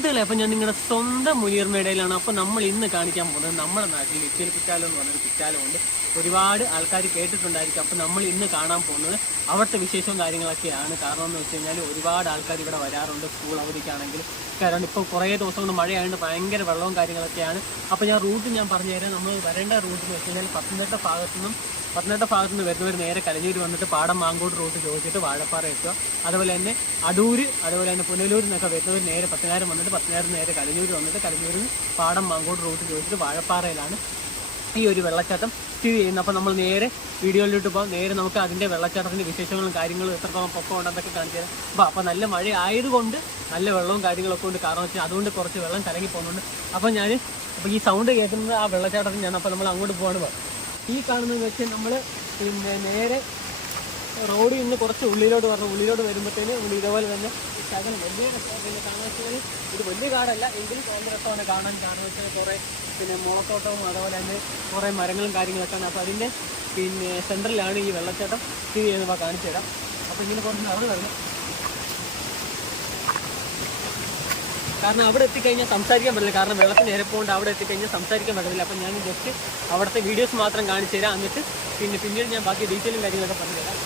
സുഹൃത്തുക്കളെ അപ്പം ഞാൻ നിങ്ങളുടെ സ്വന്തം മുനീറിന്റെ ഇടയിലാണ്. അപ്പോൾ നമ്മൾ ഇന്ന് കാണിക്കാൻ പോകുന്നത് നമ്മുടെ നാട്ടിൽ ഇച്ചിരി പിറ്റാലം എന്ന് പറഞ്ഞൊരു പിറ്റാലമുണ്ട് ഒരുപാട് ആൾക്കാർ കേട്ടിട്ടുണ്ടായിരിക്കും. അപ്പോൾ നമ്മൾ ഇന്ന് കാണാൻ പോകുന്നത് അവിടുത്തെ വിശേഷവും കാര്യങ്ങളൊക്കെയാണ്. കാരണം എന്ന് വെച്ച് കഴിഞ്ഞാൽ ഒരുപാട് ആൾക്കാർ ഇവിടെ വരാറുണ്ട് സ്കൂൾ അവധിക്കാണെങ്കിൽ കാരണം ഇപ്പോൾ കുറേ ദിവസം കൊണ്ട് മഴയായതുകൊണ്ട് ഭയങ്കര വെള്ളവും കാര്യങ്ങളൊക്കെയാണ്. അപ്പോൾ ഞാൻ റൂട്ട് ഞാൻ പറഞ്ഞു തരാം നമ്മൾ വരേണ്ട റൂട്ടിൽ വെച്ച് കഴിഞ്ഞാൽ പത്തനംതിട്ട ഭാഗത്തു നിന്നും പത്തനംതിട്ട ഭാഗത്തു നിന്ന് വരുന്നവർ നേരെ കലഞ്ഞൂര് വന്നിട്ട് പാടം മാങ്കോട് റൂട്ട് ചോദിച്ചിട്ട് വാഴപ്പാറ എത്തുക. അതുപോലെ തന്നെ അടൂർ അതുപോലെ തന്നെ പുനലൂരിൽ നിന്നൊക്കെ വരുന്നവർ നേരെ പത്തനായിരം വന്നിട്ട് പത്തനായിരം നേരെ കലഞ്ഞൂർ വന്നിട്ട് കലഞ്ഞൂരിൽ പാടം മാങ്കോട് റൂട്ട് ചോദിച്ചിട്ട് വാഴപ്പാറയിലാണ് ഈ ഒരു വെള്ളച്ചാട്ടം സ്ഥിതി ചെയ്യുന്നത്. അപ്പോൾ നമ്മൾ നേരെ വീഡിയോയിലോട്ട് പോകാം നേരെ നമുക്ക് അതിന്റെ വെള്ളച്ചാട്ടത്തിന്റെ വിശേഷങ്ങളും കാര്യങ്ങളും എത്രത്തോളം പൊക്കം ഉണ്ടെന്നൊക്കെ കാണിച്ചു തരാം. അപ്പോൾ അപ്പോൾ നല്ല മഴ ആയതുകൊണ്ട് നല്ല വെള്ളവും കാര്യങ്ങളൊക്കെ ഉണ്ട്. കാരണം വെച്ചാൽ അതുകൊണ്ട് കുറച്ച് വെള്ളം കലങ്ങി പോകുന്നുണ്ട്. അപ്പോൾ ഞാൻ അപ്പോൾ ഈ സൗണ്ട് കേൾക്കുന്നത് ആ വെള്ളച്ചാട്ടത്തിൽ ഞാൻ അപ്പോൾ നമ്മൾ അങ്ങോട്ട് പോകാണ് പോകുന്നത് ഈ കാണുന്നത് വെച്ച് നമ്മൾ പിന്നെ നേരെ റോഡിൽ നിന്ന് കുറച്ച് ഉള്ളിലോട്ട് പറഞ്ഞു ഉള്ളിലോട്ട് വരുമ്പോഴത്തേന് നമ്മൾ ഇതേപോലെ തന്നെ ശകലം വലിയ പിന്നെ കാണാൻ ഇത് വലിയ കാടല്ല. എങ്കിലും നല്ല രസമാണ് കാണാൻ കാരണം വെച്ചാൽ കുറേ പിന്നെ മുളത്തോട്ടവും അതുപോലെ തന്നെ കുറേ മരങ്ങളും കാര്യങ്ങളൊക്കെ ആണ് അപ്പോൾ അതിന്റെ പിന്നെ സെന്ററിലാണ് ഈ വെള്ളച്ചാട്ടം. സ്ഥിതി ചെയ്യുന്നത് കാണിച്ചു തരാം അപ്പോൾ ഇങ്ങനെ കുറച്ച് നടന്നു വരണം കാരണം അവിടെ എത്തിക്കഴിഞ്ഞാൽ സംസാരിക്കാൻ പറ്റില്ല. കാരണം വെള്ളത്തിന് ഇരപ്പുകൊണ്ട് അവിടെ എത്തിക്കഴിഞ്ഞാൽ സംസാരിക്കാൻ പറ്റില്ല അപ്പം ഞാൻ ജസ്റ്റ് അവിടുത്തെ വീഡിയോസ് മാത്രം കാണിച്ചു തരാം. എന്നിട്ട് പിന്നെ പിന്നീട് ഞാൻ ബാക്കി ഡീറ്റെയിലും കാര്യങ്ങളൊക്കെ പറഞ്ഞു തരാം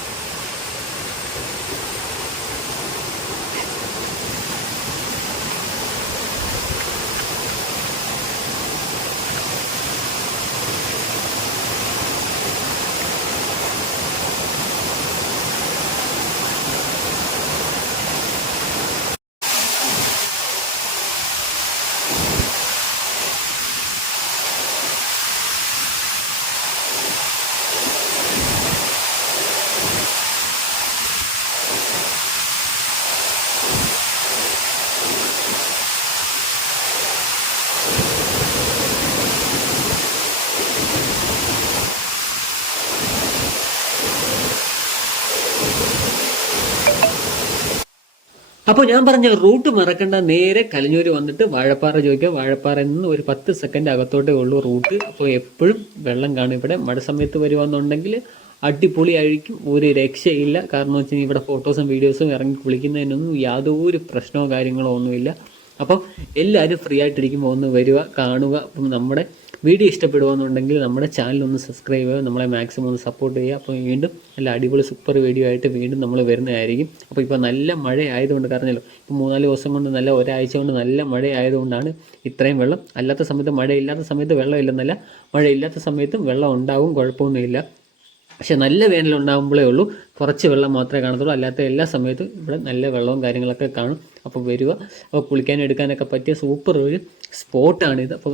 അപ്പോൾ ഞാൻ പറഞ്ഞ റൂട്ട് മറക്കണ്ട നേരെ കലഞ്ഞൂര് വന്നിട്ട് വാഴപ്പാറ ചോദിക്കുക വാഴപ്പാറ നിന്ന് ഒരു പത്ത് സെക്കൻഡ് അകത്തോട്ടേ ഉള്ളൂ റൂട്ട്. അപ്പോൾ എപ്പോഴും വെള്ളം കാണും. ഇവിടെ മഴ സമയത്ത് വരുവാന്നുണ്ടെങ്കിൽ അടിപൊളിയായിരിക്കും ഒരു രക്ഷയില്ല. കാരണം വെച്ച് ഇവിടെ ഫോട്ടോസും വീഡിയോസും ഇറങ്ങി കുളിക്കുന്നതിനൊന്നും യാതൊരു പ്രശ്നമോ കാര്യങ്ങളോ ഒന്നുമില്ല. അപ്പം എല്ലാവരും ഫ്രീ ആയിട്ടിരിക്കുമ്പോൾ ഒന്ന് വരിക കാണുക അപ്പം നമ്മുടെ വീഡിയോ ഇഷ്ടപ്പെടുകയെന്നുണ്ടെങ്കിൽ നമ്മുടെ ചാനൽ ഒന്ന് സബ്സ്ക്രൈബ് ചെയ്യുക നമ്മളെ മാക്സിമം ഒന്ന് സപ്പോർട്ട് ചെയ്യുക. അപ്പോൾ വീണ്ടും നല്ല അടിപൊളി സൂപ്പർ വീഡിയോ ആയിട്ട് വീണ്ടും നമ്മൾ വരുന്നതായിരിക്കും. അപ്പോൾ ഇപ്പോൾ നല്ല മഴ ആയതുകൊണ്ട് കാരണമല്ലോ ഇപ്പോൾ മൂന്നാൽ ദിവസം കൊണ്ട് നല്ല ഒരാഴ്ച കൊണ്ട് നല്ല മഴ ആയതുകൊണ്ടാണ് ഇത്രയും വെള്ളം. അല്ലാത്ത സമയത്ത് മഴയില്ലാത്ത സമയത്ത് വെള്ളം ഇല്ലെന്നല്ല മഴയില്ലാത്ത സമയത്തും വെള്ളം ഉണ്ടാവും കുഴപ്പമൊന്നുമില്ല. പക്ഷേ നല്ല വേനൽ ഉണ്ടാകുമ്പോഴേ ഉള്ളൂ കുറച്ച് വെള്ളം മാത്രമേ കാണത്തുള്ളൂ. അല്ലാത്ത എല്ലാ സമയത്തും ഇവിടെ നല്ല വെള്ളവും കാര്യങ്ങളൊക്കെ കാണും. അപ്പോൾ വരിക അപ്പോൾ കുളിക്കാനും എടുക്കാനൊക്കെ പറ്റിയ സൂപ്പർ ഒരു സ്പോട്ടാണിത് അപ്പോൾ